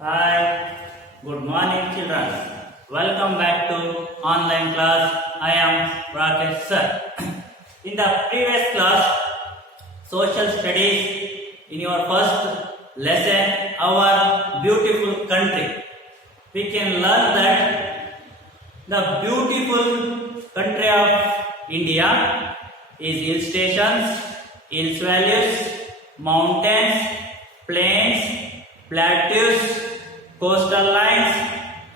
Hi, good morning children. Welcome back to online class. I am Rakesh sir. In the previous class, social studies, in your first lesson, our beautiful country, we can learn that the beautiful country of India is hill stations, hills valleys, mountains, plains, plateaus, coastal lines,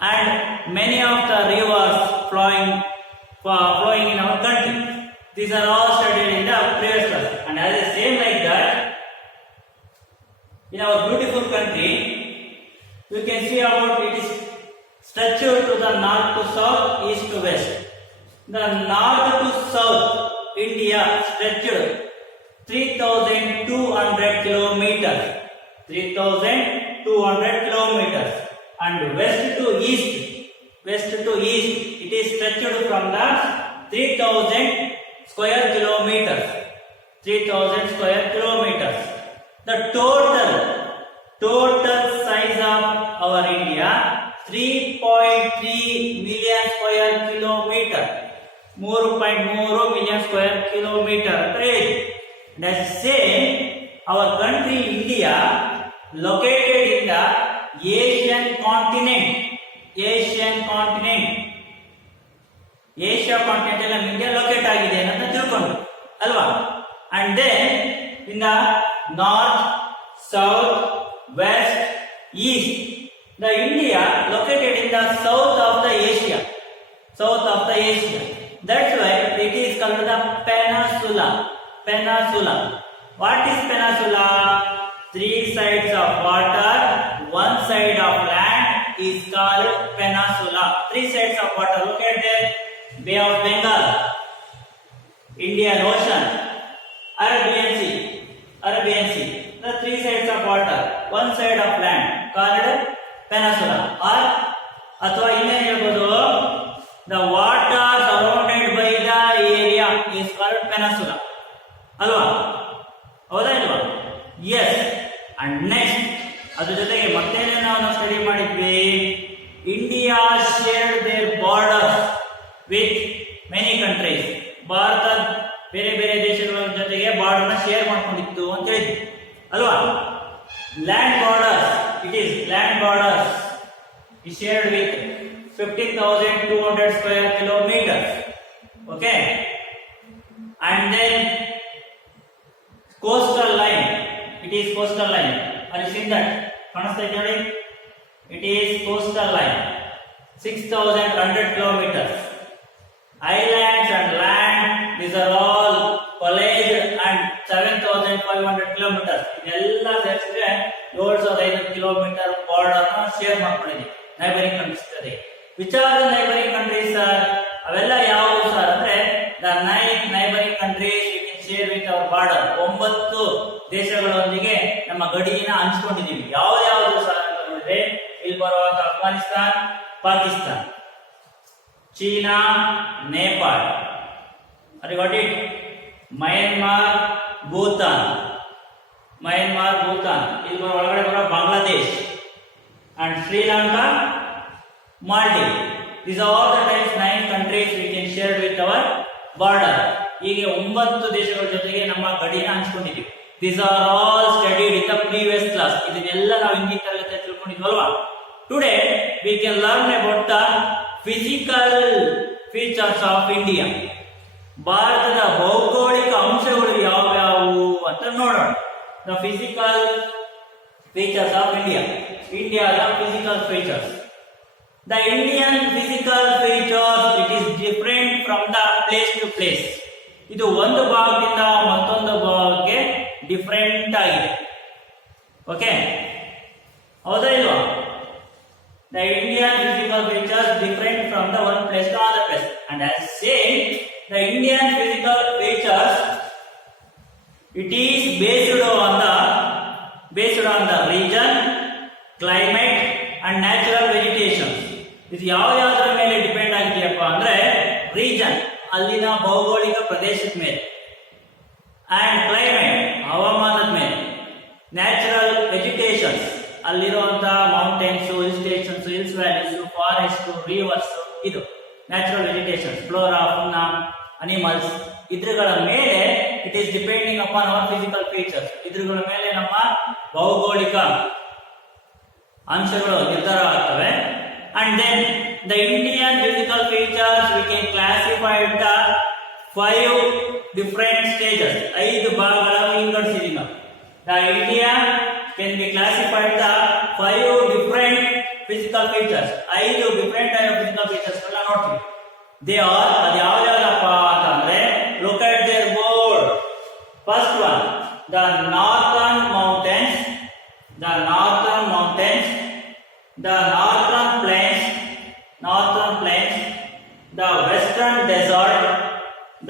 and many of the rivers flowing in our country. These are all studied in the previous class. And as the same like that, in our beautiful country, you can see about it is structured to the north to south, east to west. The north to south, India stretched 3,200 kilometers. 3,200 kilometers, and west to east, it is stretched from the 3,000 square kilometers. 3,000 square kilometers. The total size of our India 3.3 million square kilometer. 3.3 million square kilometer. And as the same, our country India located in the Asian continent. Asia continent ಎಲ್ಲ India locate ಆಗಿದೆ ಅಂತ ತಿಳ್ಕೊಂಡು ಅಲ್ವಾ. And then in the north, south, west, east, the India located in the south of the Asia. That's why it is called the peninsula. What is peninsula? 3 sides of water, 1 side of land is called peninsula. 3 sides of water. Look at there. Bay of Bengal, Indian Ocean, Arabian Sea. The 3 sides of water, 1 side of land called peninsula. Or ಅಥವಾ ಇನ್ನೇ ಹೇಳ್ಬೋದು, the water surrounded by the area is called peninsula. ಅಲ್ವಾ? ಹೌದಾ ಇಲ್ವಾ? S. And next ಅದ್ರ ಜೊತೆಗೆ ಮತ್ತೇನೇ ನಾವು study ಮಾಡಿದ್ವಿ, India shared their borders with many countries. Bharat ಬೇರೆ ಬೇರೆ ದೇಶಗಳ ಜೊತೆಗೆ ಬಾರ್ಡರ್ನ ಶೇರ್ ಮಾಡ್ಕೊಂಡಿತ್ತು ಅಂತ ಹೇಳಿದ್ವಿ ಅಲ್ವಾ. Land borders is shared with 15,200 square kilometers. Okay, and then coastal line, it is coastal line. Are you seeing that? ಕಾಣಿಸ್ತಾ ಇದೆ ನೋಡಿ, it is coastal line, 6,100 kilometers. Islands and land, these are all collaged, and 7,500 kilometers. ಇದೆಲ್ಲ ಸೇರಿಸಿದ್ರೆ 7,500 kilometre border ನ share ಮಾಡ್ಕೊಂಡಿದೆ neighbouring countries ಜೊತೆ. Which are the neighbouring countries sir? ಅವೆಲ್ಲ ಯಾವುವು ಸರ್ ಅಂದ್ರೆ, the 9 neighbouring countries we can share with our border. 9 ದೇಶಗಳೊಂದಿಗೆ ನಮ್ಮ ಗಡಿಯನ್ನ ಹಂಚಿಕೊಂಡಿದ್ದೀವಿ. ಯಾವ್ದು ಸರ್ ಅಂತ ನೋಡಿದ್ರೆ, ಇಲ್ಲಿ ಬರುವಂತ ಅಫ್ಘಾನಿಸ್ತಾನ್, ಪಾಕಿಸ್ತಾನ್, ಚೀನಾ, ನೇಪಾಳ, ಅರೆ ಗಾಟ್ ಇಟ್, ಮಯನ್ಮಾರ್, ಭೂತಾನ್, ಇಲ್ಲಿ ಒಳಗಡೆ ಬರೋ Bangladesh, and Sri Lanka, Maldives. These are all the types 9 countries we can share with our border. ಹೀಗೆ 9 ದೇಶಗಳ ಜೊತೆಗೆ ನಮ್ಮ ಗಡಿನ ಹಂಚಿಕೊಂಡಿದ್ದೀವಿ. These are all studied in the previous class. ಇದನ್ನೆಲ್ಲ ನಾವು ಹಿಂದಿನ ತರಗತಿಯಲ್ಲಿ ತಿಳ್ಕೊಂಡಿದ್ವಲ್ವಾ. Today we can learn about the physical features of India. ಭಾರತದ ಭೌಗೋಳಿಕ ಅಂಶಗಳು ಯಾವ್ಯಾವು ಅಂತ ನೋಡೋಣ. The physical features of India. India's physical features. The Indian physical features, it is different from the place to place. ಇದು ಒಂದು ಭಾಗದಿಂದ ಮತ್ತೊಂದು ಭಾಗಕ್ಕೆ ಡಿಫರೆಂಟ್ ಆಗಿದೆ. ಓಕೆ, ಹೌದಾ ಇಲ್ವಾ? The Indian physical features different from the one place to other place. And as same, the Indian physical features, it is based on the region, climate and natural vegetation. ಇದು ಯಾವ್ಯಾವುದರ ಮೇಲೆ depend ಆಗಿದೆಯಪ್ಪ ಅಂದ್ರೆ, region ಅಲ್ಲಿನ ಭೌಗೋಳಿಕ ಪ್ರದೇಶದ ಮೇಲೆ, and climate ಹವಾಮಾನದ ಮೇಲೆ, natural vegetations ಅಲ್ಲಿರುವಂತಹ ಮೌಂಟೇನ್ಸ್ ರಿವರ್ಸ್, ಇದು natural vegetation, flora, fauna, animals. ಇದ್ರಗಳ ಮೇಲೆ it is depending upon our physical features. ಇದ್ರಗಳ ಮೇಲೆ ನಮ್ಮ ಭೌಗೋಳಿಕ ಅಂಶಗಳು ನಿರ್ಧಾರ ಆಗ್ತವೆ. And then the Indian physical features we can classify the 5 different stages. 5 ಭಾಗಗಳಾಗಿ ವಿಂಗಡಿಸಿದೀವಿ ನಾವು. The India can be classified the 5 different physical features. 5 different physical features ಗಳನ್ನ ನೋಡ್ತೀವಿ. ದೇ ಆರ್, ಅದು ಯಾವ್ಯಾವಪ್ಪ ಅಂತಂದ್ರೆ, look at their board. First one, the northern mountains, the northern mountains, the northern plains, northern plains, the western desert,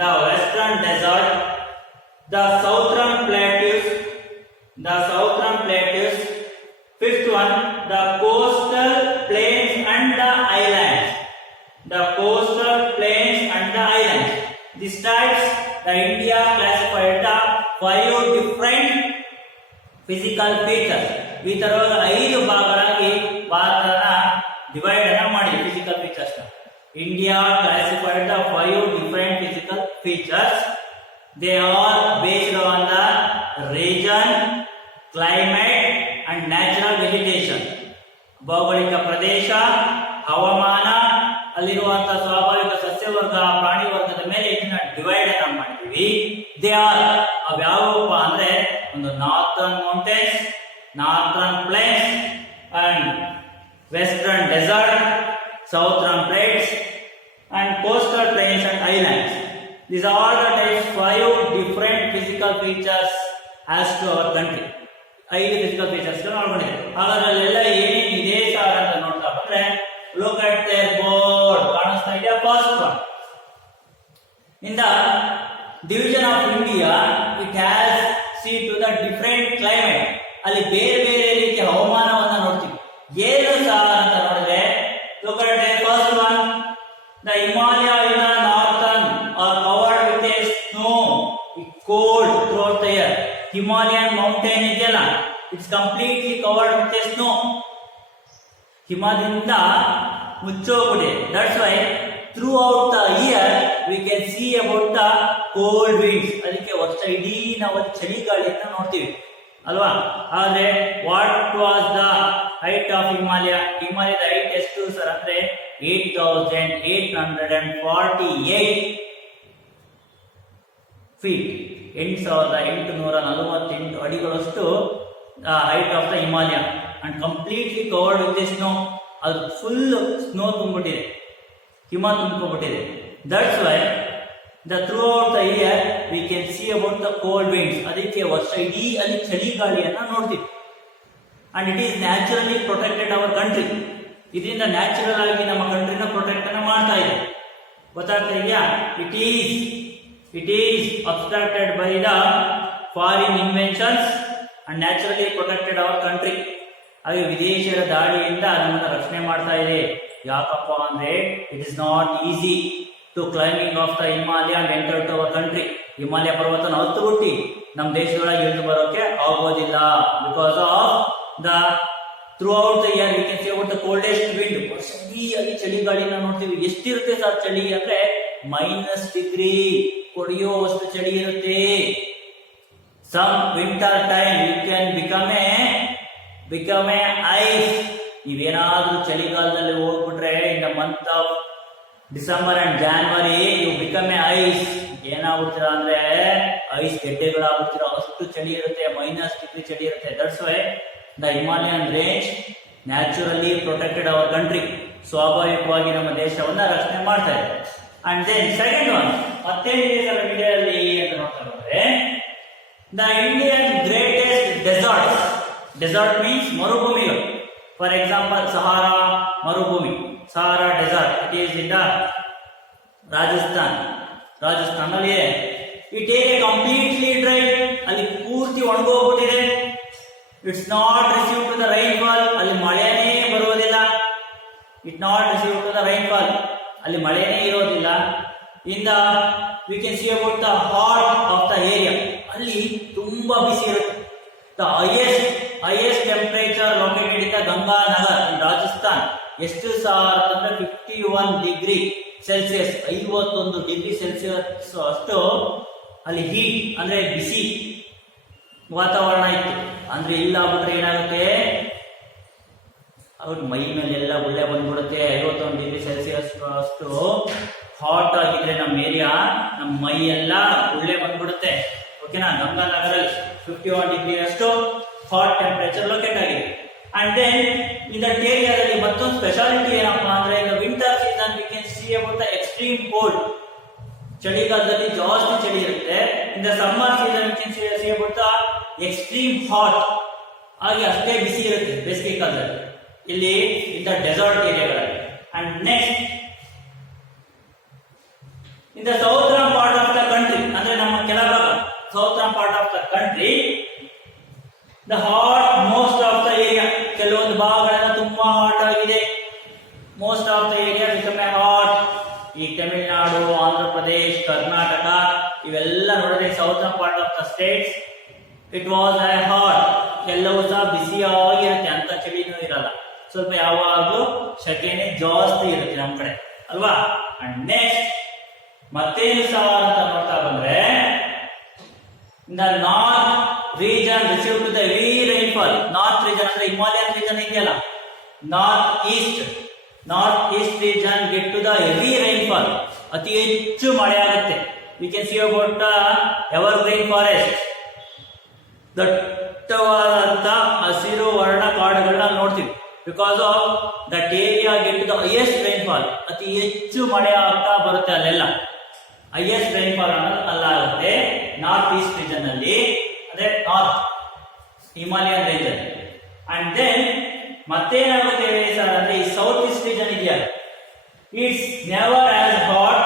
the western desert, the southern plateaus, the southern plateaus. Fifth one, the coastal plains and the islands, the coastal plains and the islands. These types the India classified the 5 different physical features. ಈ ತರವಾದ 5 ಭಾಗಗಳಾಗಿ ಭಾರತನ divide ಅನ್ನು ಮಾಡಿ physical features. India classified the 5 different physical features. They are based on the region, climate and natural vegetation. ಭೌಗೋಳಿಕ ಪ್ರದೇಶ, ಹವಾಮಾನ, ಅಲ್ಲಿರುವಂತಹ ಸ್ವಾಭಾವಿಕ ಸಸ್ಯವರ್ಗ, ಪ್ರಾಣಿ ವರ್ಗದ ಮೇಲೆ ಇದನ್ನ ಡಿವೈಡ್ ಅನ್ನ ಮಾಡಿದ್ವಿ. ದೇ ಆರ್, ಅವ್ಯಾವಪ್ಪ ಅಂದ್ರೆ, ಒಂದು northern mountains, northern plains and western desert, southern plains and coastal plains and islands. These are all the types 5 different physical features as to our country. 5 physical features ನೋಡ್ಕೊಂಡಿದೆ. ಅದರಲ್ಲೆಲ್ಲ ಏನೇನಿದೆ sir ಅಂತ ನೋಡ್ತಾ ಬಂದ್ರೆ, look at their board. ಕಾಣಿಸ್ತಾ ಇದೆಯಾ? First one, in the division of India, it has see to the different climate. ಅಲ್ಲಿ ಬೇರೆ ಬೇರೆ ರೀತಿಯ ಹವಾಮಾನವನ್ನ ನೋಡ್ತೀವಿ. ಏನು ಸರ್ ಅಂತ ನೋಡಿದ್ರೆ, look at the first one, the Himalaya in the northern are covered with a snow. It's cold throughout the year. Himalayan mountain ಇದೆಯಲ್ಲ, it's completely covered with a snow. ಹಿಮದಿಂದ ಮುಚ್ಚೋಗಿದೆ. That's why throughout the year we can see about the cold winds. ಅದಕ್ಕೆ ವರ್ಷ ಇಡೀ ನಾವು ಚಳಿಗಾಳಿಯನ್ನ ನೋಡ್ತೀವಿ ಅಲ್ವಾ? ಆದ್ರೆ what was the height of Himalaya? ಹಿಮಾಲಯದ height ಎಷ್ಟು ಸರ್ ಅಂದ್ರೆ 8,848 ಫೀಟ್, 8,848 ಅಡಿಗಳಷ್ಟು height of the Himalaya. And completely covered with snow. ಅದು ಫುಲ್ ಸ್ನೋ ತುಂಬಿಟ್ಟಿದೆ, ಹಿಮ ತುಂಬಿಕೊಂಡಿದೆ. That's why the throughout the year we can see about the cold winds. ಅದಕ್ಕೆ ವರ್ಷ ಇಡೀ ಅಲ್ಲಿ ಚಳಿಗಾಳಿಯನ್ನ ನೋಡ್ತೀವಿ. and it is naturally protected our country. ಇದರಿಂದ ನ್ಯಾಚುರಲ್ ಆಗಿ ನಮ್ಮ ಕಂಟ್ರಿನ ಪ್ರೊಟೆಕ್ಟ್ ಅನ್ನ ಮಾಡ್ತಾ ಇದೆ. ಗೊತ್ತಾಗ್ತಾ ಇದೆಯಾ? it is obstructed by the foreign inventions and naturally protected our country. ಹಾಗೆ ವಿದೇಶಿಯರ ದಾಳಿಯಿಂದ ನಮ್ಮನ್ನ ರಕ್ಷಣೆ ಮಾಡ್ತಾ ಇದೆ. ಯಾಕಪ್ಪ ಅಂದ್ರೆ it is not easy to climbing of the Himalaya and enter to our country. Himalaya ಪರ್ವತನ ಹತ್ತುಬಿಟ್ಟು ನಮ್ಮ ದೇಶದೊಳಗೆ ಇಳಿದು ಬರೋಕೆ ಆಗೋದಿಲ್ಲ. Because of the throughout the year V can see about the coldest wind. ವರ್ಷವಿಡೀ ಅಲ್ಲಿ ಚಳಿಗಾಳಿನ ನೋಡ್ತೀವಿ. ಎಷ್ಟಿರುತ್ತೆ ಸರ್ ಚಳಿ ಅಂದ್ರೆ -ಡಿಗ್ರಿ, ಕೊಡಿಯೋವಷ್ಟು ಚಳಿ ಇರುತ್ತೆ. Some winter time you can become a ice. ನೀವೇನಾದ್ರೂ ಚಳಿಗಾಲದಲ್ಲಿ ಹೋಗ್ಬಿಟ್ರೆ in the month of December and January you become a ice. ಏನಾಗ್ಬಿಡ್ತೀರಾ ಅಂದ್ರೆ ಐಸ್ ಗೆಡ್ಡೆಗಳಾಗ್ಬಿಡ್ತೀರಾ, ಅಷ್ಟು ಚಳಿ ಇರುತ್ತೆ, -ಡಿಗ್ರಿ ಚಳಿ ಇರುತ್ತೆ. That's why the Himalayan range naturally protected our country. ಸ್ವಾಭಾವಿಕವಾಗಿ ನಮ್ಮ ದೇಶವನ್ನ ರಕ್ಷಣೆ ಮಾಡ್ತಾ ಇದೆ. ಅಂಡ್ ದೆನ್ ಸೆಕೆಂಡ್ ಒನ್, ಮತ್ತೇನಿದೆ ಸರ್ ಇಂಡಿಯಾದಲ್ಲಿ ಅಂತ ನೋಡ್ತಾ ಬಂದ್ರೆ, the Indian greatest desert. Desert means ಮರುಭೂಮಿಗಳು. ಫಾರ್ ಎಕ್ಸಾಂಪಲ್ ಸಹಾರಾ ಮರುಭೂಮಿ, Sahara desert, it is in the Rajasthan ಅಲ್ಲಿ. ಇಟ್ ಏರಿಯಾ ಕಂಪ್ಲೀಟ್ಲಿ ಡ್ರೈ, ಅಲ್ಲಿ ಪೂರ್ತಿ ಒಣಗೋಗ್ಬಿಟ್ಟಿದೆ. It's not receive to the rainfall, ಅಲ್ಲಿ ಮಳೆನೇ ಬರುವುದಿಲ್ಲ. It not receive to the rainfall, ಅಲ್ಲಿ ಮಳೆನೇ ಇರೋದಿಲ್ಲ. In the we can see about the hot of the area, ಅಲ್ಲಿ ತುಂಬಾ ಬಿಸಿ ಇರುತ್ತೆ. ದ highest temperature located in the Ganga Nagar in Rajasthan. ಎಷ್ಟು ಸಾರ್ ಅಂತಂದ್ರೆ 51 ಡಿಗ್ರಿ ಸೆಲ್ಸಿಯಸ್, 51 ಡಿಗ್ರಿ ಸೆಲ್ಸಿಯಸ್ ಅಷ್ಟು ಅಲ್ಲಿ ಹೀಟ್ ಅಂದ್ರೆ ಬಿಸಿ ವಾತಾವರಣ ಇತ್ತು. ಅಂದ್ರೆ ಇಲ್ಲ ಆಗ್ಬಿಟ್ರೆ ಏನಾಗುತ್ತೆ, ಅವ್ರ ಮೈ ಮೇಲೆ ಎಲ್ಲ ಗುಳ್ಳೆ ಬಂದ್ಬಿಡುತ್ತೆ. 51 ಡಿಗ್ರಿ ಸೆಲ್ಸಿಯಸ್ ಅಷ್ಟು ಹಾಟ್ ಆಗಿದ್ರೆ ನಮ್ಮ ಏರಿಯಾ, ನಮ್ಮ ಮೈ ಎಲ್ಲ ಗುಳ್ಳೆ ಬಂದ್ಬಿಡುತ್ತೆ. ಓಕೆನಾ, ಗಂಗಾನಗರಲ್ಲಿ 51 ಡಿಗ್ರಿ ಅಷ್ಟು ಹಾಟ್ ಟೆಂಪರೇಚರ್ ಲೊಕೇಟ್ ಆಗಿದೆ. ಅಂಡ್ ದೆನ್ ಇನ್ ದಟ್ ಏರಿಯಾದಲ್ಲಿ ಮತ್ತೊಂದು ಸ್ಪೆಷಾಲಿಟಿ ಏನಪ್ಪಾ ಅಂದ್ರೆ, in winter season we can see about the extreme cold. ಚಳಿಗಾಲದಲ್ಲಿ ಜಾಸ್ತಿ ಚಳಿ ಇರುತ್ತೆ. In the summer season we can see about the extreme hot, ಹಾಗೆ ಅಷ್ಟೇ ಬಿಸಿ ಇರುತ್ತೆ ಬೇಸಿಗೆ ಕಾಲದಲ್ಲಿ ಇಲ್ಲಿ ಇನ್ ದ ಡೆಸರ್ಟ್ ಏರಿಯಾಗಳಲ್ಲಿ. And next in the southern part of the country, ಅಂದ್ರೆ ನಮ್ಮ ಕೆಳಭಾಗ southern part of the country, the hot most of the area, ಕೆಲವೊಂದು ಭಾಗಗಳೆಲ್ಲ ತುಂಬಾ ಹಾಟ್ ಆಗಿದೆ. Most of the area become A hot. ಈ ತಮಿಳುನಾಡು, ಆಂಧ್ರ ಪ್ರದೇಶ್, ಕರ್ನಾಟಕ ಇವೆಲ್ಲ ನೋಡಿದ್ರೆ southern part of the States it was A hot. ಎಲ್ಲವೂ ಸಹ ಬಿಸಿಯಾಗಿರುತ್ತೆ, ಅಂತ ಚಳಿನೂ ಇರಲ್ಲ. ಸ್ವಲ್ಪ ಯಾವಾಗಲೂ ಶೆಕೆನೆ ಜಾಸ್ತಿ ಇರುತ್ತೆ ನಮ್ಮ ಕಡೆ ಅಲ್ವಾ. ಅಂಡ್ ನೆಕ್ಸ್ಟ್ ಮತ್ತೇನು ಸಹ ಅಂತ ನೋಡ್ತಾ ಬಂದ್ರೆ, the north region receive to the heavy rainfall. North region ಅಂದ್ರೆ ಹಿಮಾಲಯನ್ ರೀಜನ್ ಇದೆಯಲ್ಲ, north east region get to the heavy rainfall. ಅತಿ ಹೆಚ್ಚು ಮಳೆ ಆಗುತ್ತೆ. We can see about evergreen forest, ದಟ್ಟವಾದಂತ ಹಸಿರು ವರ್ಣ ಕಾಡುಗಳನ್ನ ನೋಡ್ತೀವಿ. Because of that area get to the highest rainfall. ಅತಿ ಹೆಚ್ಚು ಮಳೆ ಆಗ್ತಾ ಬರುತ್ತೆ ಅಲ್ಲೆಲ್ಲ. ಹೈಯೆಸ್ಟ್ ರೈನ್ಫಾಲ್ ಅನ್ನೋದು ಅಲ್ಲಾಗುತ್ತೆ ನಾರ್ತ್ ಈಸ್ಟ್ ರೀಜನ್ ಅಲ್ಲಿ, ಅದೇ north Himalayan region. And then ಮತ್ತೇನಾಗುತ್ತೆ ಸರ್ ಅಂದ್ರೆ, ಈ ಸೌತ್ ಈಸ್ಟ್ ರೀಜನ್ ಇದೆಯಲ್ಲ, ಇಟ್ಸ್ ನೆವರ್ ಆಸ್ ಹಾಟ್.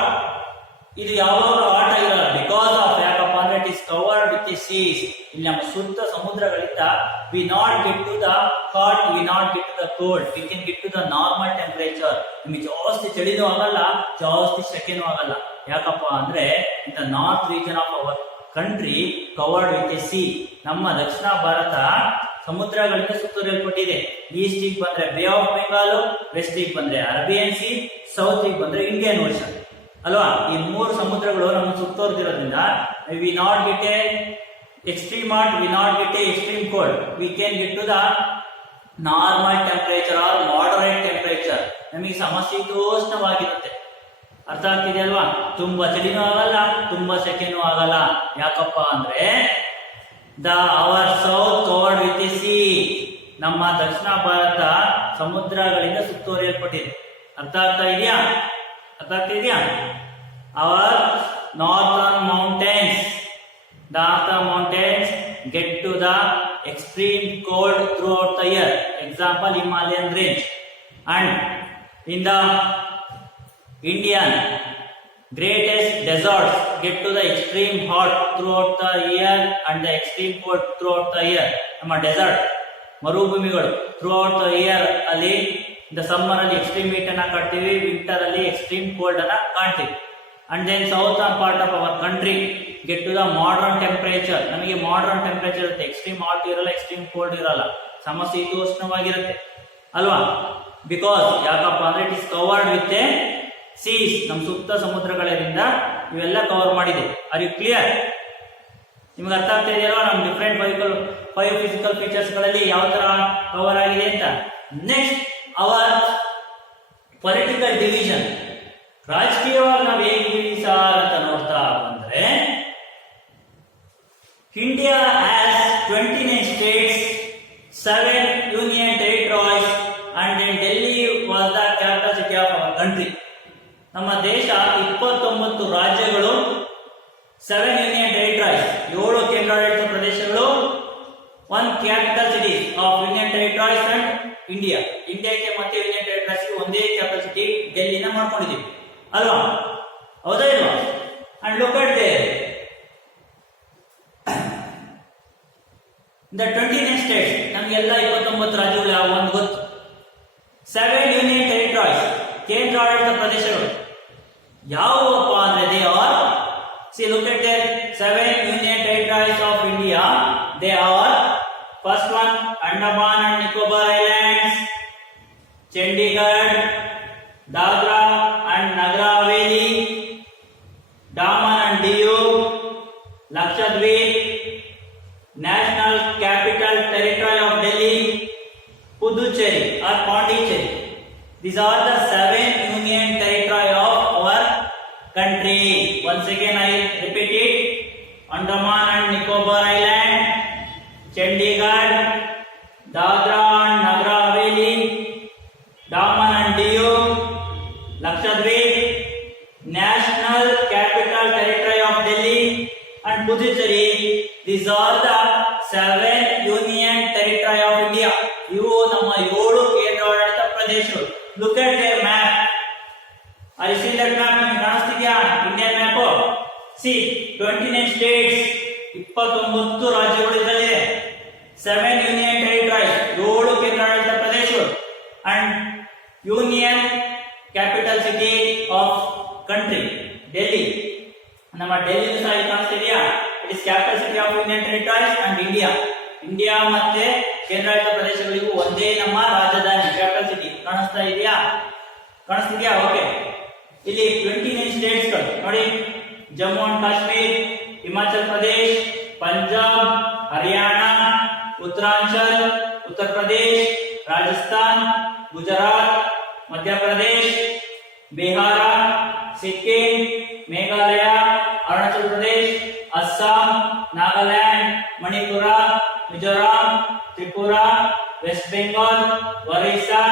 ಇದು ಯಾವಾಗಲೂ ಹಾಟ್ ಆಗಿರಲ್ಲ. ಬಿಕಾಸ್ ಆಫ್ ಯಾಕಪ್ಪ ಅಂದ್ರೆ it is covered with the seas. ಇಲ್ಲಿ ನಮ್ಮ ಸುತ್ತ ಸಮುದ್ರಗಳಿಂದ we not get to the hot, we not get to the cold, we can get to the normal temperature. ನಿಮಗೆ ಜಾಸ್ತಿ ಚಳಿನೂ ಆಗಲ್ಲ, ಜಾಸ್ತಿ ಸೆಕೆನೂ ಆಗಲ್ಲ. ಯಾಕಪ್ಪ ಅಂದ್ರೆ in the north region of our country covered with A C. ನಮ್ಮ ದಕ್ಷಿಣ ಭಾರತ ಸಮುದ್ರಗಳಿಂದ ಸುತ್ತುವರಿಯಲ್ಪಟ್ಟಿದೆ. ಈಸ್ಟಿಗೆ ಬಂದ್ರೆ ಬೇ ಆಫ್ ಬೆಂಗಾಲ್, ವೆಸ್ಟಿಗೆ ಬಂದ್ರೆ ಅರೇಬಿಯನ್ ಸಿ, ಸೌತಿಗೆ ಬಂದ್ರೆ ಇಂಡಿಯನ್ ಓಷನ್ ಅಲ್ವಾ. ಈ ಮೂರು ಸಮುದ್ರಗಳು ನಮ್ಮ ಸುತ್ತುವರೆದಿರೋದ್ರಿಂದ we not get a extreme hot, we not get a extreme cold, we can get to the normal temperature or moderate temperature. ನಮಗೆ ಸಮಶೀತೋಷ್ಣವಾಗಿರುತ್ತೆ. ಅರ್ಥ ಆಗ್ತಿದೆ ಅಲ್ವಾ. ತುಂಬಾ ಚಳಿನೂ ಆಗಲ್ಲ, ತುಂಬಾ ಸೆಕೆನೂ ಆಗಲ್ಲ. ಯಾಕಪ್ಪ ಅಂದ್ರೆ our south covered with the sea. ನಮ್ಮ ದಕ್ಷಿಣ ಭಾರತ ಸಮುದ್ರಗಳಿಂದ ಸುತ್ತುವರಿಯಲ್ಪಟ್ಟಿದೆ. ಅರ್ಥ ಆಗ್ತಾ ಇದೆಯಾ? Our northern mountains, the upper mountains get to the extreme cold throughout the year. Example, Himalayan range. And in the Indian greatest deserts get to the extreme hot throughout the year and the extreme cold throughout the year. ನಮ್ಮ desert ಮರುಭೂಮಿಗಳು throughout the year ಅಲ್ಲಿ the summer ಅಲ್ಲಿ extreme heat ಅನ್ನ ಕಾಣ್ತೀವಿ, winter ಅಲ್ಲಿ extreme cold ಅನ್ನ ಕಾಣ್ತೀವಿ. And then southern part of our country get to the modern temperature. ನಮಗೆ ಮಾಡರ್ನ್ ಟೆಂಪರೇಚರ್ ಇರುತ್ತೆ, ಎಕ್ಸ್ಟ್ರೀಮ್ ಹಾಟ್ ಇರಲ್ಲ, ಎಕ್ಸ್ಟ್ರೀಮ್ ಕೋಲ್ಡ್ ಇರಲ್ಲ, ಸಮಶೀತೋಷ್ಣವಾಗಿರುತ್ತೆ ಅಲ್ವಾ. ಬಿಕಾಸ್ ಯಾಕಪ್ಪ ಅಂದ್ರೆ it is covered with a seas. ನಮ್ಮ ಸುತ್ತ ಸಮುದ್ರಗಳಿಂದ ಇವೆಲ್ಲ ಕವರ್ ಮಾಡಿದೆ. Are you clear? ನಿಮ್ಗೆ ಅರ್ಥ ಆಗ್ತಾ ಇದೆಯಲ್ವಾ ನಮ್ಮ ಡಿಫ್ರೆಂಟ್ ಫೈವ್ ಫಿಸಿಕಲ್ ಫೀಚರ್ಸ್ ಗಳಲ್ಲಿ ಯಾವ ತರ ಕವರ್ ಆಗಿದೆ ಅಂತ. Next our political division. ರಾಜಕೀಯವಾಗಿ ನಾವು ಹೇಗಿದ್ದೀವಿ ಸರ್ ಅಂತ ನೋಡ್ತಾ ಬಂದ್ರೆ, India has 29 states, 7 union territories and Delhi was the capital city of our country. ನಮ್ಮ ದೇಶ 29 ರಾಜ್ಯಗಳು, 7 union territories, 7 ಕೇಂದ್ರಾಡಳಿತ ಪ್ರದೇಶಗಳು, 1 capital city of union territories and India. ಇಂಡಿಯಾಕ್ಕೆ ಮತ್ತೆ ಯೂನಿಯನ್ ಟೆರಿಟರೀಸ್ ಒಂದೇ ಕ್ಯಾಪಿಟಲ್ ಸಿಟಿ ಡೆಲ್ಲಿನ ಮಾಡ್ಕೊಂಡಿದ್ದೀವಿ ಅಲ್ವಾ, ಹೌದಾ ಇಲ್ವಾ? And look at their the 29 states. ನಮಗೆಲ್ಲ 29 ರಾಜ್ಯಗಳು ಯಾವ ಒಂದು ಗೊತ್ತು. 7 ಯೂನಿಯನ್ ಟೆರಿಟರೀಸ್, ಕೇಂದ್ರಾಡಳಿತ ಪ್ರದೇಶಗಳು ಯಾವುವಪ್ಪ ಅಂದ್ರೆ they are, see look at their 7 union territories of India. They are, first one Andaman and Nicobar Islands, Chandigarh, Dadra and Nagar Haveli, Daman and Diu, Lakshadweep, National Capital Territory of Delhi, Puducherry or Pondicherry. These are the 7 union territory of our country. Once again I repeat it. Andaman and Nicobar Island, Chandigarh, Dadra and Nagar Haveli, Daman and Diu, Lakshadweep, National Capital Territory of Delhi and Puducherry. These are the 7 union territory of India. ಇವು ನಮ್ಮ 7 ಕೇಂದ್ರಾಡಳಿತ ಪ್ರದೇಶಗಳು. Look at their map. Are you seeing that map? ನಿಮಗೆ ಕಾಣಿಸ್ತಿದೆಯಾ? Indian map. See, 29 states, 29 ರಾಜ್ಯಗಳು ಇದರಲ್ಲಿದೆ. 7 union territories, 7 ಕೇಂದ್ರಾಡಳಿತ ಪ್ರದೇಶಗಳು. And union capital city of country, Delhi. ನಮ್ಮ ಡೆಲ್ಲಿ ಸಹ ಇಲ್ಲಿ ಕಾಣಿಸ್ತಿದೆಯಾ? It is capital city of union territories and India. India ಮತ್ತೆ ಕೇಂದ್ರಾಡಳಿತ ಪ್ರದೇಶಗಳಿಗೂ ಒಂದೇ ನಮ್ಮ ರಾಜಧಾನಿ ಕ್ಯಾಪಿಟಲ್ ಸಿಟಿ. ಕಾಣಿಸ್ತಿದೆಯಾ? ಓಕೆ. ಇಲ್ಲಿ 29 ಸ್ಟೇಟ್ಸ್ ಗಳು ನೋಡಿ. Jammu and Kashmir, Himachal Pradesh, Punjab, Haryana, Uttaranchal, Uttar Pradesh, Rajasthan, Gujarat, Madhya Pradesh, Bihar, Sikkim, Meghalaya, Arunachal Pradesh, Assam, Nagaland, Manipur, Mizoram, Tripura, West Bengal, Orissa,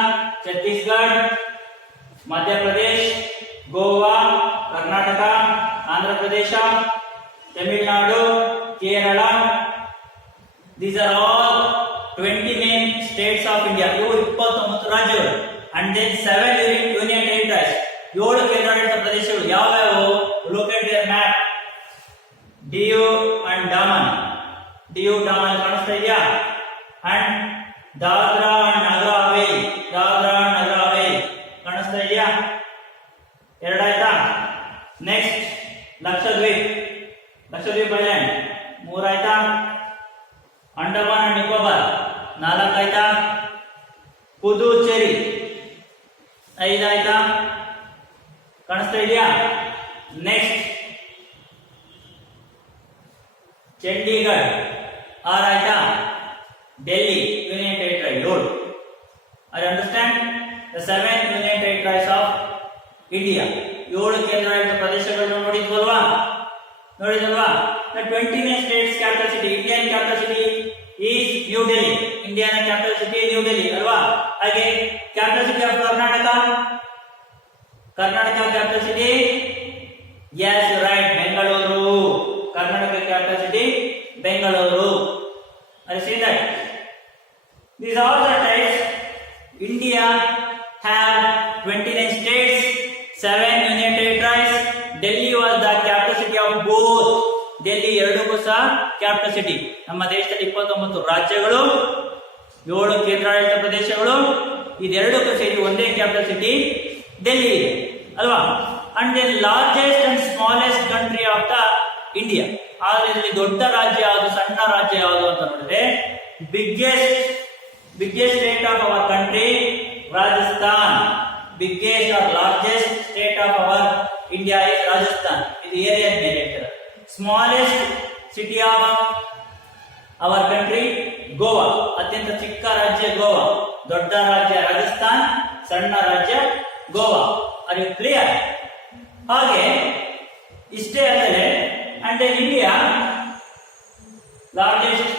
Chhattisgarh, Madhya Pradesh, Goa, Karnataka, Andhra Pradesh, Tamil Nadu, Kerala. These are all 29 states of India. ಇವು 29 ರಾಜ್ಯಗಳು. And then 7 union territories. 7 ಕೇಂದ್ರಾಡಳಿತ ಪ್ರದೇಶಗಳು ಯಾವ್ಯಾವು? Look at their map. Diu and Daman. Diu Daman ಕಾಣಿಸ್ತಾ ಇದೆಯಾ? And Dadra and Nagar Haveli. Dadra and Nagar Haveli ಕಾಣಿಸ್ತಾ ಇದೆಯಾ? ಎರಡಾಯ್ತಾ? ನೆಕ್ಸ್ಟ್ ಲಕ್ಷದ್ವೀಪ್. ಲಕ್ಷದ್ವೀಪ್ ಐಲ್ಯಾಂಡ್ 3 ಆಯ್ತಾ? ಅಂಡಮಾನ್ ಅಂಡ್ ನಿಕೋಬಾರ್ 4 ಆಯ್ತಾ? ಪುದುಚೇರಿ 5 ಆಯ್ತಾ? ಕಾಣಿಸ್ತಾ ಇದೆಯಾ? ನೆಕ್ಸ್ಟ್ ಚಂಡೀಗಢ 6 ಆಯ್ತಾ? Delhi union territory 7. I understand the 7 union territories of India. 7 ಕೇಂದ್ರಾಡಳಿತ ಪ್ರದೇಶಗಳನ್ನು ನೋಡಿದ್ವಲ್ವಾ? The 29 states capital city, Indian capital city is New Delhi. Indian capital city is New Delhi ಅಲ್ವಾ? ಹಾಗೆ capital city of Karnataka capital city, yes you right, Bengaluru. Karnataka capital city Bengaluru. Are you seeing that? These are the types. India have 29 states, 7 union territories. Delhi was the capital city of both. Delhi ಎರಡಕ್ಕೂ ಸಹ capital city. ನಮ್ಮ ದೇಶದಲ್ಲಿ 29 ರಾಜ್ಯಗಳು, 7 ಕೇಂದ್ರಾಡಳಿತ ಪ್ರದೇಶಗಳು, ಇದೆರಡಕ್ಕೂ ಸೇರಿ ಒಂದೇ capital city Delhi ಇದೆ ಅಲ್ವಾ? And then largest and smallest country of the India. ಆದ್ರೆ ಇದರಲ್ಲಿ ದೊಡ್ಡ ರಾಜ್ಯ ಯಾವುದು, ಸಣ್ಣ ರಾಜ್ಯ ಯಾವುದು ಅಂತ ನೋಡಿದ್ರೆ biggest state of our country Rajasthan. Biggest or largest state of our India is Rajasthan. ಇದು ಏರಿಯಾ ಮೇಲೆ ಹೇಳ್ತಾರೆ. Smallest city of our country Goa. ಅತ್ಯಂತ ಚಿಕ್ಕ ರಾಜ್ಯ ಗೋವಾ. ದೊಡ್ಡ ರಾಜ್ಯ ರಾಜಸ್ಥಾನ್, ಸಣ್ಣ ರಾಜ್ಯ ಗೋವಾ. ಅದು ಕ್ಲಿಯರ್? ಹಾಗೆ ಇಷ್ಟೇ ಅಲ್ಲದೆ and India largest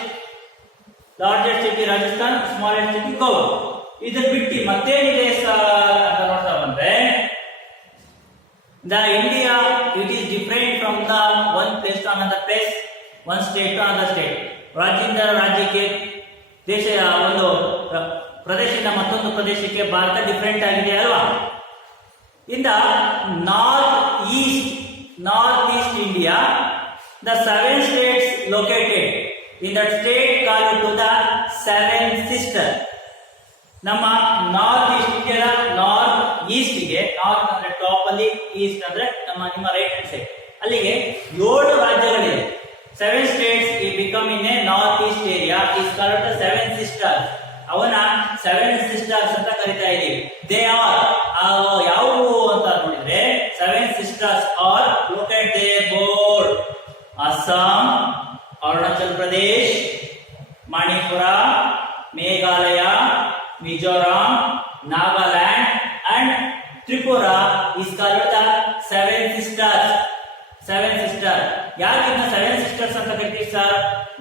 city Rajasthan, smallest city Goa. ಇದನ್ನ ಬಿಟ್ಟು ಮತ್ತೇನಿದೆ ಅಂತ ನೋಡ್ತಾ ಬಂದ್ರೆ the India, it is different from the one place to another place, one state to another state. ರಾಜ್ಯದಿಂದ ರಾಜ್ಯಕ್ಕೆ, ದೇಶ ಒಂದು ಪ್ರದೇಶದಿಂದ ಮತ್ತೊಂದು ಪ್ರದೇಶಕ್ಕೆ ಭಾರತ ಡಿಫರೆಂಟ್ ಆಗಿದೆ ಅಲ್ವಾ? ಇಂದ north East India, the 7 states located in that state called to the 7 sisters. ನಮ್ಮ ನಾರ್ತ್ ಈಸ್ಟ್ ಇಂಡಿಯಾದ ನಾರ್ತ್ ಈಸ್ಟ್ಗೆ, ನಾರ್ತ್ ಅಂದ್ರೆ ಟಾಪ್ ಅಲ್ಲಿ, ಈಸ್ಟ್ ಅಂದ್ರೆ ನಿಮ್ಮ ರೈಟ್ ಹ್ಯಾಂಡ್ ಸೈಡ್, ಅಲ್ಲಿಗೆ 7 ರಾಜ್ಯಗಳಿದೆ. 7 states become in a north east area is called the 7 sisters. ಅವನ 7 sisters ಅಂತ ಕರಿತಾ ಇದೀವಿ. ದೇ ಆರ್ ಯಾವುವು ಅಂತ ನೋಡಿದ್ರೆ 7 sisters are locate their board Assam, Arunachal Pradesh, Manipur, Meghalaya, Mizoram, Nagaland and Tripura is called the 7 sisters. 7 sisters. ಯಾಕೆ 7 sisters ಅಂತ ಕರಿತೀವಿ sir?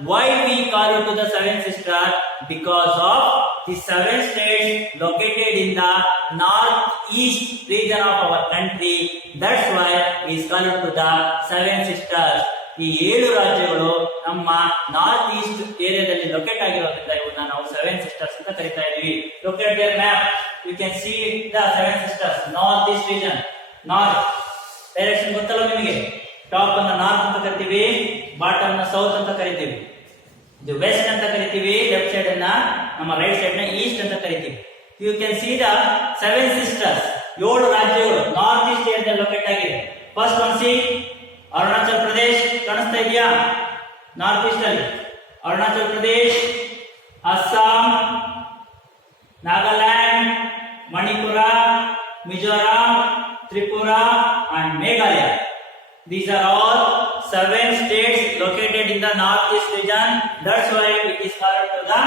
Why we call it to the 7 sisters? Because of the 7 states located in the northeast region of our country. That's why we call it to the 7 sisters. ಈ 7 ರಾಜ್ಯಗಳು ನಮ್ಮ north east ಏರಿಯಾದಲ್ಲಿ locate ಆಗಿರೋದ್ರಿಂದ ಇವನ್ನ ನಾವು 7 sisters ಅಂತ ಕರಿತಾ ಇದೀವಿ. Locate their map, you can see the 7 sisters. North east region, north direction ಗೊತ್ತಲ್ಲ ನಿಮಗೆ. ಟಾಪ್ ಅನ್ನ ನಾರ್ತ್ ಅಂತ ಕರಿತೀವಿ, ಬಾಟಮ್ ನ ಸೌತ್ ಅಂತ ಕರಿತೀವಿ, ಇದು ವೆಸ್ಟ್ ಅಂತ ಕರಿತೀವಿ, ಲೆಫ್ಟ್ ಸೈಡ್ ಅನ್ನ ನಮ್ಮ ರೈಟ್ ಸೈಡ್ ನ ಈಸ್ಟ್ ಅಂತ ಕರಿತೀವಿ. You can see the 7 sisters. 7 ರಾಜ್ಯಗಳು ನಾರ್ತ್ ಈಸ್ಟ್ ಏರಿಯಾದಲ್ಲಿ ಲೊಕೇಟ್ ಆಗಿದೆ. First one see Arunachal Pradesh ಕಾಣಿಸ್ತಾ ಇದೆಯಾ? ನಾರ್ತ್ ಈಸ್ಟ್ ಅಲ್ಲಿ Arunachal Pradesh, Assam, Nagaland, Manipur, Mizoram, Tripura and Meghalaya. These are all 7 states located in the northeast region. That's why it is called to the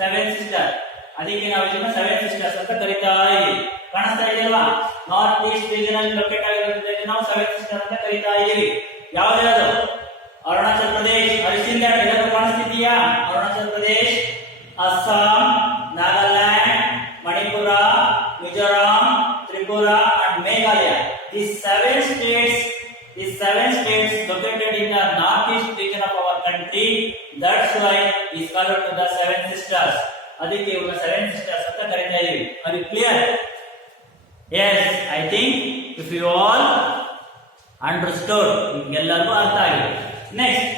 7 sisters. ಅದಕ್ಕೆ ನಾವು ಇದನ್ನ 7 sisters ಅಂತ ಕರೀತಾ ಇದೀವಿ. ಕಾಣಿಸ್ತಾ ಇದೆಯಲ್ವಾ? ನಾರ್ತ್ ಈಸ್ಟ್ ರೀಜನ್ ಅಲ್ಲಿ ಲೊಕೇಟ್ ಆಗಿರೋದ್ರಿಂದ ನಾವು 7 sisters ಅಂತ ಕರೀತಾ ಇದೀವಿ. ಯಾವ್ದು? ಅರುಣಾಚಲ್ ಪ್ರದೇಶ್, ಅರಿಸಿಂದ ಎಲ್ಲರೂ ಕಾಣಿಸ್ತಿದೆಯಾ? Arunachal Pradesh, Assam, Nagaland, Manipur, Mizoram, Tripura and Meghalaya. These 7 states located in the northeast region of our country. That's why is called to the 7 sisters. ಅದಕ್ಕೆ ಇವನ್ನ 7 sisters ಅಂತ ಕರೀತಾ ಇದೀವಿ. Are you clear? Yes, I think if you all understood, ಎಲ್ಲರಿಗೂ ಅರ್ಥ ಆಗಿದೆ. ನೆಕ್ಸ್ಟ್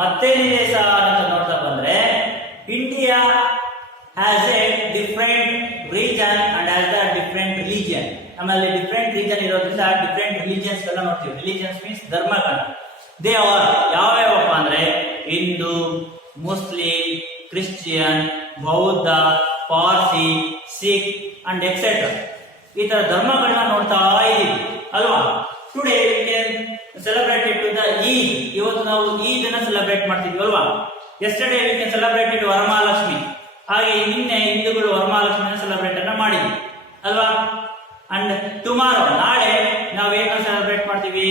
ಮತ್ತೇನಿದೆ ಸರ್ ಅಂತ ನೋಡ್ತಾ ಬಂದ್ರೆ, India has a different region and has a different religion. ನಮ್ಮಲ್ಲಿ ಡಿಫರೆಂಟ್ ರೀಜನ್ ಇರೋದ್ರಿಂದ ಡಿಫರೆಂಟ್ ರಿಲಿಜಿಯನ್ಸ್ ಎಲ್ಲ ನೋಡ್ತೀವಿ. ರಿಲಿಜಿಯನ್ಸ್ ಮೀನ್ಸ್ ಧರ್ಮಗಳು. ದೇ ಆರ್ ಯಾವ್ಯಾವಪ್ಪ ಅಂದ್ರೆ ಹಿಂದೂ, ಮುಸ್ಲಿಂ, ಕ್ರಿಶ್ಚಿಯನ್, ಬೌದ್ಧ, ಪಾರ್ಸಿ, ಸಿಖ್ ಅಂಡ್ ಎಕ್ಸೆಟ್ರಾ. ಈ ತರ ಧರ್ಮಗಳನ್ನ ನೋಡ್ತಾ ಇದೀವಿ ಅಲ್ವಾ? Today we can celebrate to the Eid. ಇವತ್ತು ನಾವು ಈದ್ ಅನ್ನ ಸೆಲೆಬ್ರೇಟ್ ಮಾಡ್ತಿದ್ವಿ ಅಲ್ವಾ? Yesterday we can celebrate Varamahalakshmi. ಹಾಗೆ ನಿನ್ನೆ ಹಿಂದೂಗಳು ವರಮಹಾಲಕ್ಷ್ಮಿನ ಸೆಲೆಬ್ರೇಟ್ ಅನ್ನ ಮಾಡಿದ್ವಿ ಅಲ್ವಾ? ಅಂಡ್ ಟುಮಾರೋ ನಾಳೆ ನಾವೇನ ಸೆಲೆಬ್ರೇಟ್ ಮಾಡ್ತೀವಿ?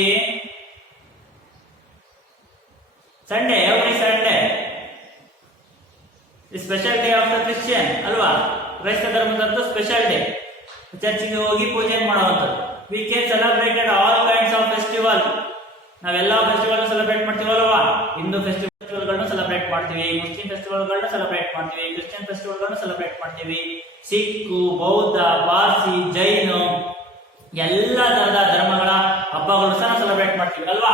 Sunday, every Sunday special day of the Christian ಅಲ್ವಾ? ಕ್ರೈಸ್ತ ಧರ್ಮದದ್ದು ಸ್ಪೆಷಲ್ ಡೇ. ಚರ್ಚಿಗೆ ಹೋಗಿ ಪೂಜೆ ಮಾಡುವಂಥದ್ದು. We can celebrated all kinds of festival. ನಾವೆಲ್ಲ ಫೆಸ್ಟಿವಲ್ ಸೆಲೆಬ್ರೇಟ್ ಮಾಡ್ತೀವಲ್ವಾ? ಹಿಂದೂ ಫೆಸ್ಟಿವಲ್ಗಳನ್ನ ಸೆಲೆಬ್ರೇಟ್ ಮಾಡ್ತೀವಿ, ಮುಸ್ಲಿಂ ಫೆಸ್ಟಿವಲ್ಗಳನ್ನ ಸೆಲೆಬ್ರೇಟ್ ಮಾಡ್ತೀವಿ, ಕ್ರಿಶ್ಚಿಯನ್ ಫೆಸ್ಟಿವಲ್ಗಳನ್ನ ಸೆಲೆಬ್ರೇಟ್ ಮಾಡ್ತೀವಿ. ಸಿಖ್, ಬೌದ್ಧ, ಪಾರ್ಸಿ, ಜೈನು ಎಲ್ಲ ತರದ ಧರ್ಮಗಳ ಹಬ್ಬಗಳು ಸಹ ಸೆಲೆಬ್ರೇಟ್ ಮಾಡ್ತೀವಿ ಅಲ್ವಾ?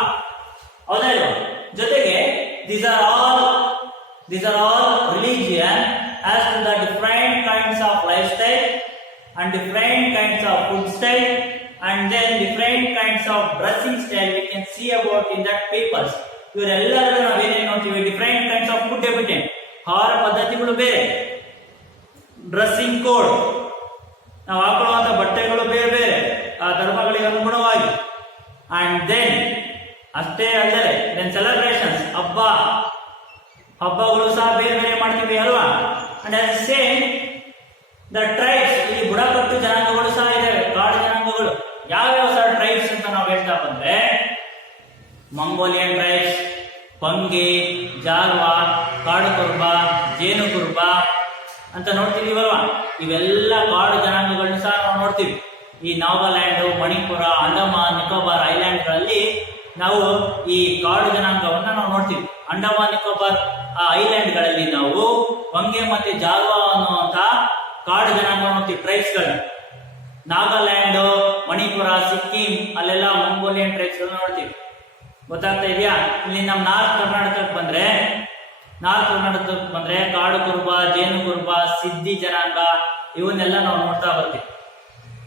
ಹೌದಾ ಇಲ್ವಾ? ಜೊತೆಗೆ these are all religion as to the different kinds of lifestyle and different kinds of food style and then different kinds of dressing style we can see about in that papers. ಇವರೆಲ್ಲರೂ ನಾವೇನೇನು ನೋಡ್ತೀವಿ? Different kinds of food habit, ಆಹಾರ ಪದ್ಧತಿಗಳು ಬೇರೆ, dressing code, ನಾವು ಹಾಕೊಳ್ಳುವಂತ ಬಟ್ಟೆಗಳು ಬೇರೆ ಬೇರೆ ಆ ಧರ್ಮಗಳಿಗೆ ಅನುಗುಣವಾಗಿ. ಅಂಡ್ ದೆನ್ ಅಷ್ಟೇ ಅಲ್ಲದೆ ದೆನ್ ಸೆಲೆಬ್ರೇಷನ್ಸ್, ಹಬ್ಬಗಳು ಸಹ ಬೇರೆ ಬೇರೆ ಮಾಡ್ತೀವಿ ಅಲ್ವಾ? And as same the tribes, ಇಲ್ಲಿ ಬುಡಕಟ್ಟು ಜನಾಂಗಗಳು ಸಹ ಇದಾವೆ, ಕಾಡು ಜನಾಂಗಗಳು. ಯಾವ್ಯಾವ ಸಹ ಟ್ರೈಬ್ಸ್ ಅಂತ ನಾವು ಹೇಳ್ತಾ ಬಂದ್ರೆ, ಮಂಗೋಲಿಯನ್ ಟ್ರೈಬ್ಸ್, ಪಂಗೆ, ಜಾರ್ವಾ, ಕಾಡು ಕುರುಬ, ಜೇನು ಕುರುಬ ಅಂತ ನೋಡ್ತಿದೀವಲ್ವಾ? ಇವೆಲ್ಲ ಕಾಡು ಜನಾಂಗಗಳನ್ನ ಸಹ ನಾವು ನೋಡ್ತೀವಿ. ಈ ನಾಗಾಲ್ಯಾಂಡ್, ಮಣಿಪುರ, ಅಂಡಮಾನ್ ನಿಕೋಬಾರ್ ಐಲ್ಯಾಂಡ್ಗಳಲ್ಲಿ ನಾವು ಈ ಕಾಡು ಜನಾಂಗವನ್ನ ನಾವು ನೋಡ್ತೀವಿ. ಅಂಡಮಾನ್ ನಿಕೋಬಾರ್ ಆ ಐಲ್ಯಾಂಡ್ಗಳಲ್ಲಿ ನಾವು ಪಂಗೆ ಮತ್ತೆ ಜಾರ್ವಾ ಅನ್ನುವಂತ ಕಾಡು ಜನಾಂಗ ನೋಡ್ತೀವಿ, ಟ್ರೈಬ್ಸ್ಗಳನ್ನ. ನಾಗಾಲ್ಯಾಂಡ್, ಮಣಿಪುರ, ಸಿಕ್ಕಿಂ ಅಲ್ಲೆಲ್ಲ ಮಂಗೋಲಿಯನ್ ಟ್ರೈಬ್ಸ್ ನೋಡ್ತೀವಿ. ಗೊತ್ತಾಗ್ತಾ ಇದೆಯಾ? ಇಲ್ಲಿ ನಮ್ಮ ನಾರ್ತ್ ಕರ್ನಾಟಕಕ್ಕೆ ಬಂದ್ರೆ ಕಾಡು ಕುರುಬ, ಜೇನು ಕುರುಬ, ಸಿದ್ಧಿ ಜನಾಂಗ ಇವನ್ನೆಲ್ಲ ನಾವು ನೋಡ್ತಾ ಬರ್ತೀವಿ.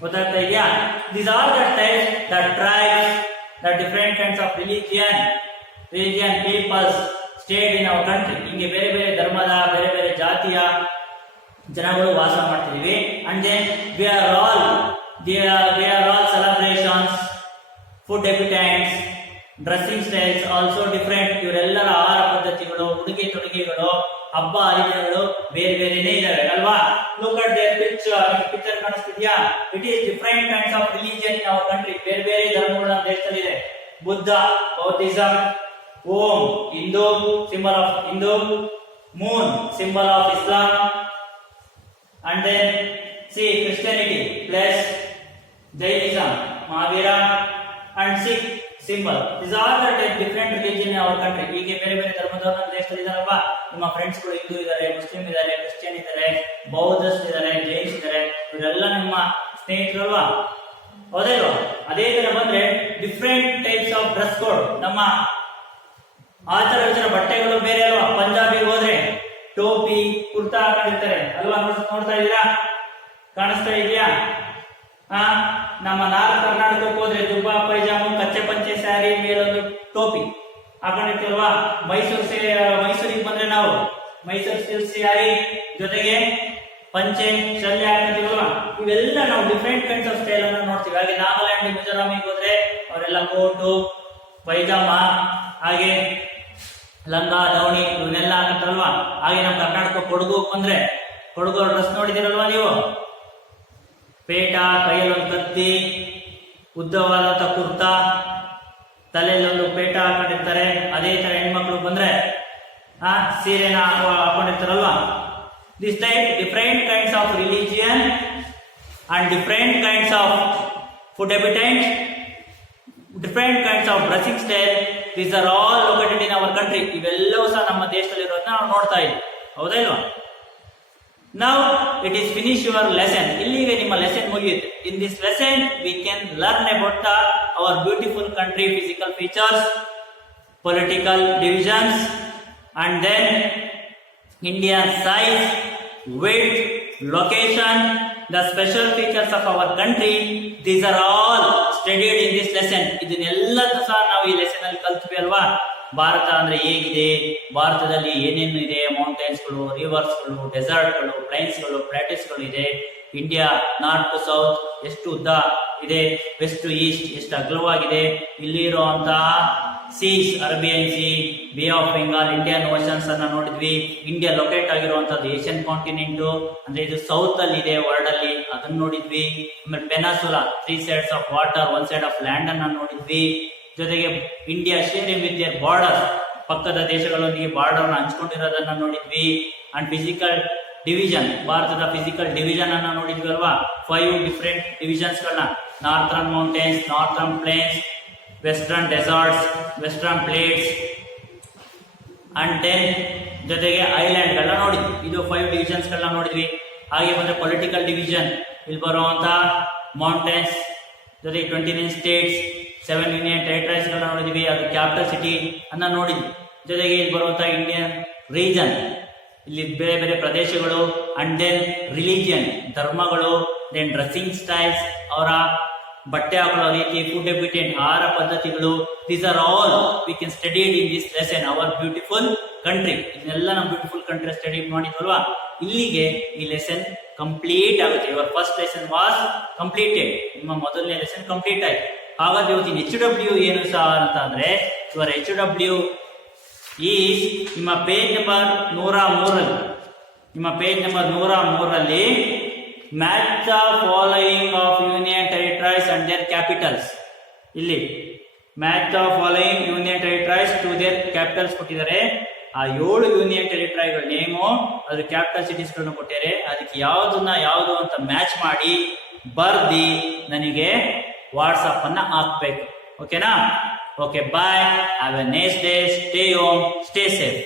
ಗೊತ್ತಾಗ್ತಾ ಇದೆಯಾ? These are the types, the tribes, the different kinds of religion peoples stayed in our country. ಹಿಂಗೆ ಬೇರೆ ಬೇರೆ ಧರ್ಮದ, ಬೇರೆ ಬೇರೆ ಜಾತಿಯ ಜನಗಳು ವಾಸ ಮಾಡ್ತಿದೀವಿ. And then we are all celebrations, food habitants, dressing styles also different. ಇವರೆಲ್ಲರ ಆಹಾರ ಪದ್ಧತಿಗಳು, ಉಡುಗೆ ತೊಡುಗೆಗಳು, ಹಬ್ಬ ಹರಿದಿನಗಳು ಬೇರೆ ಬೇರೆನೇ ಇದಾವೆ ಅಲ್ವಾ. ಲುಕ್ ಅಟ್ ದೇರ್ ಪಿಕ್ಚರ್ ಕಾಣಿಸ್ತಿದ್ಯಾ? It is different kinds of religion in our country. ಬೇರೆ ಬೇರೆ ಧರ್ಮಗಳು ನಮ್ಮ ದೇಶದಲ್ಲಿ ಇದೆ. Buddha, Buddhism, Om Hindu, symbol of Hindu, moon symbol of Islam, and then see Christianity plus Jainism, Mahavira, and Sikh symbol. These are the different religion in our country. ಹೀಗೆ ಬೇರೆ ಬೇರೆ ಧರ್ಮದವರು ನಮ್ಮ ದೇಶದಲ್ಲಿ ಇದಾರಲ್ವಾ. ನಿಮ್ಮ ಫ್ರೆಂಡ್ಸ್ ಗಳು ಹಿಂದೂ ಇದ್ದಾರೆ, ಮುಸ್ಲಿಂ ಇದ್ದಾರೆ, ಕ್ರಿಶ್ಚಿಯನ್ ಇದ್ದಾರೆ, ಬೌದ್ಧಸ್ ಇದ್ದಾರೆ, ಜೈನ್ಸ್ ಇದ್ದಾರೆ. ಇವರೆಲ್ಲ ನಿಮ್ಮ ಸ್ನೇಹಿತರಲ್ವಾ, ಹೌದಲ್ವಾ? ಅದೇ ತರ ಬಂದ್ರೆ different types of dress code. ನಮ್ಮ ಆಚಾರ ವಿಚಾರ ಬಟ್ಟೆಗಳು ಬೇರೆ ಅಲ್ವಾ. ಪಂಜಾಬಿಗೆ ಹೋದ್ರೆ ಟೋಪಿ ಕುರ್ತಾ ಹಾಕೊಂಡಿರ್ತಾರೆ ಅಲ್ವಾ. ನೋಡ್ತಾ ಇದೀರಾ? ಕಾಣಿಸ್ತಾ ಇದೆಯಾ? ನಮ್ಮ ನಾರ್ತ್ ಕರ್ನಾಟಕಕ್ಕೆ ಹೋದ್ರೆ ಜುಬ್ಬಾ ಪೈಜಾಮು, ಕಚ್ಚೆ ಪಂಚೆ ಸ್ಯಾರಿ, ಮೇಲೊಂದು ಟೋಪಿ ಹಾಕೊಂಡಿರ್ತೀವಲ್ವಾ. ಮೈಸೂರಿಗೆ ಬಂದ್ರೆ ನಾವು ಮೈಸೂರು ಸಿಲ್ಕ್ ಸ್ಯಾರಿ ಜೊತೆಗೆ ಪಂಚೆ ಶಲ್ಯ ಹಾಕೊಂಡಿರ್ತೀವಲ್ವಾ. ಇವೆಲ್ಲ ನಾವು ಡಿಫ್ರೆಂಟ್ ಕೈಂಡ್ಸ್ ಆಫ್ ಸ್ಟೈಲ್ ಅನ್ನು ನೋಡ್ತೀವಿ. ಹಾಗೆ ನಾಗಾಲ್ಯಾಂಡ್, ಮಿಜೋರಾಮಿಗೆ ಹೋದ್ರೆ ಅವರೆಲ್ಲ ಕೋಟು ಪೈಜಾಮ, ಹಾಗೆ ಲಂಗ ದಾವಣಿ ಇವನ್ನೆಲ್ಲ ಹಾಕಂತಾರಲ್ವಾ. ಹಾಗೆ ನಮ್ಮ ಕರ್ನಾಟಕ ಕೊಡಗು ಬಂದ್ರೆ ಕೊಡಗು ಡ್ರೆಸ್ ನೋಡಿದಿರಲ್ವಾ ನೀವು. ಪೇಟ, ಕೈಯಲ್ಲಿ ಒಂದು ಕತ್ತಿ, ಉದ್ದವಾದಂತ ಕುರ್ತಾ, ತಲೆಯಲ್ಲಿ ಒಂದು ಪೇಟ ಹಾಕೊಂಡಿರ್ತಾರೆ. ಅದೇ ತರ ಹೆಣ್ಮಕ್ಳು ಬಂದ್ರೆ ಸೀರೆನ ಹಾಕೊಂಡಿರ್ತಾರಲ್ವಾ. This type different kinds of religion and different kinds of food habitant, different kinds of dressing style. These are all located in our country. ಇವೆಲ್ಲವೂ ಸಹ ನಮ್ಮ ದೇಶದಲ್ಲಿ ಇರೋದನ್ನ ನಾವು ನೋಡ್ತಾ ಇದ್ದೀವಿ, ಹೌದಾ ಇಲ್ವಾ? Now it is finish your lesson. ಇಲ್ಲಿಗೆ ನಿಮ್ಮ ಲೆಸನ್ ಮುಗಿಯುತ್ತೆ. In this lesson we can learn about our beautiful country physical features, political divisions, and then India's size, width, location, the special features of our country. These are all studied in this lesson. ಇದನ್ನೆಲ್ಲದೂ ಸಹ ನಾವು ಈ lesson ಅಲ್ಲಿ ಕಲ್ತ್ವಿ ಅಲ್ವಾ. ಭಾರತ ಅಂದ್ರೆ ಹೇಗಿದೆ, ಭಾರತದಲ್ಲಿ ಏನೇನು ಇದೆ, ಮೌಂಟೇನ್ಸ್ಗಳು, ರಿವರ್ಸ್ಗಳು, ಡೆಸರ್ಟ್ಗಳು, ಪ್ಲೈನ್ಸ್ಗಳು, ಪ್ಲಾಟೇಸ್ಗಳು ಇದೆ. ಇಂಡಿಯಾ ನಾರ್ತ್ ಟು ಸೌತ್ ಎಷ್ಟು ಉದ್ದ ಇದೆ, ವೆಸ್ಟ್ ಟು ಈಸ್ಟ್ ಎಷ್ಟು ಅಗಲವಾಗಿದೆ. ಇಲ್ಲಿ ಇರುವಂತಹ seize, Arabian C, bay of Bengal, Indian oceans ಅನ್ನ ನೋಡಿದ್ವಿ. ಇಂಡಿಯಾ ಲೊಕೇಟ್ ಆಗಿರುವಂತದ್ದು ಏಷ್ಯನ್ ಕಾಂಟಿನೆಂಟ್ ಅಂದ್ರೆ ಇದು ಸೌತ್ ಅಲ್ಲಿ ಇದೆ ವರ್ಲ್ಡ್ ಅಲ್ಲಿ, ಅದನ್ನ ನೋಡಿದ್ವಿ. ಆಮೇಲೆ peninsula, 3 sides of water, 1 side of land ಅನ್ನ ನೋಡಿದ್ವಿ. ಜೊತೆಗೆ India sharing with their border, ಪಕ್ಕದ ದೇಶಗಳೊಂದಿಗೆ ಬಾರ್ಡರ್ ಹಂಚ್ಕೊಂಡಿರೋದನ್ನ ನೋಡಿದ್ವಿ. ಅಂಡ್ ಫಿಸಿಕಲ್ ಡಿವಿಷನ್, ಭಾರತದ ಫಿಸಿಕಲ್ ಡಿವಿಷನ್ ಅನ್ನ ನೋಡಿದ್ವಿ ಅಲ್ವಾ. 5 ಡಿಫರೆಂಟ್ ಡಿವಿಷನ್ಸ್ ಗಳನ್ನ, northern mountains, northern plains, western deserts, western plates, and then ಜೊತೆಗೆ ಐಲ್ಯಾಂಡ್ ಗಳನ್ನ ನೋಡಿದ್ವಿ. ಇದು 5 ಡಿವಿಷನ್ಸ್ ಗಳನ್ನ ನೋಡಿದ್ವಿ. ಹಾಗೆ ಬಂದ್ರೆ ಪೊಲಿಟಿಕಲ್ ಡಿವಿಷನ್, ಇಲ್ಲಿ ಬರುವಂತ ಮೌಂಟೇನ್ಸ್ ಜೊತೆಗೆ 29 ಸ್ಟೇಟ್ಸ್, 7 ಯೂನಿಯನ್ ಟೆರಿಟರೀಸ್ ಗಳನ್ನ ನೋಡಿದ್ವಿ. ಅದು ಕ್ಯಾಪಿಟಲ್ ಸಿಟಿ ಅನ್ನ ನೋಡಿದ್ವಿ. ಜೊತೆಗೆ ಇಲ್ಲಿ ಬರುವಂತ ಇಂಡಿಯನ್ ರೀಜನ್, ಇಲ್ಲಿ ಬೇರೆ ಬೇರೆ ಪ್ರದೇಶಗಳು. ಅಂಡ್ ದೆನ್ ರಿಲಿಜಿಯನ್, ಧರ್ಮಗಳು. ದೆನ್ ಡ್ರೆಸ್ಸಿಂಗ್ ಸ್ಟೈಲ್ಸ್, ಅವರ ಬಟ್ಟೆ ಹಾಕೊಳ್ಳೋ ರೀತಿ, ಫುಡ್ ಹ್ಯಾಬಿಟೆಂಟ್, ಆಹಾರ ಪದ್ಧತಿಗಳು. These are all we can studied in this lesson our beautiful country. ಇದನ್ನೆಲ್ಲ ನಾವು ಬ್ಯೂಟಿಫುಲ್ ಕಂಟ್ರಿ ಸ್ಟಡಿ ಮಾಡಿದ್ವಲ್ವಾ. ಇಲ್ಲಿಗೆ ಈ ಲೆಸನ್ ಕಂಪ್ಲೀಟ್ ಆಗುತ್ತೆ. Your first lesson was completed. ನಿಮ್ಮ ಮೊದಲನೇ ಲೆಸನ್ ಕಂಪ್ಲೀಟ್ ಆಯ್ತು. ಹಾಗಾದ್ರೆ ಇವತ್ತಿನ HW ಏನು ಸಹ ಅಂತ ಅಂದ್ರೆ, ಯುವರ್ HW ಈಸ್ ನಿಮ್ಮ ಪೇಜ್ ನಂಬರ್ 103. ನಿಮ್ಮ page number 103 match the following of union territories and their capitals. ಇಲ್ಲಿ match the following union territories to their capitals ಕೊಟ್ಟಿದ್ದಾರೆ. ಆ 7 ಯೂನಿಯನ್ ಟೆರಿಟರಿಗಳ ನೇಮು, ಅದ್ರ ಕ್ಯಾಪಿಟಲ್ ಸಿಟೀಸ್ ಗಳನ್ನ ಕೊಟ್ಟಿದ್ದಾರೆ. ಅದಕ್ಕೆ ಯಾವುದು ಅಂತ ಮ್ಯಾಚ್ ಮಾಡಿ ಬರ್ದಿ ನನಗೆ ವಾಟ್ಸಪ್ ಅನ್ನ ಹಾಕ್ಬೇಕು. ಓಕೆನಾ? Okay, bye. Have a nice day. Stay home, stay safe.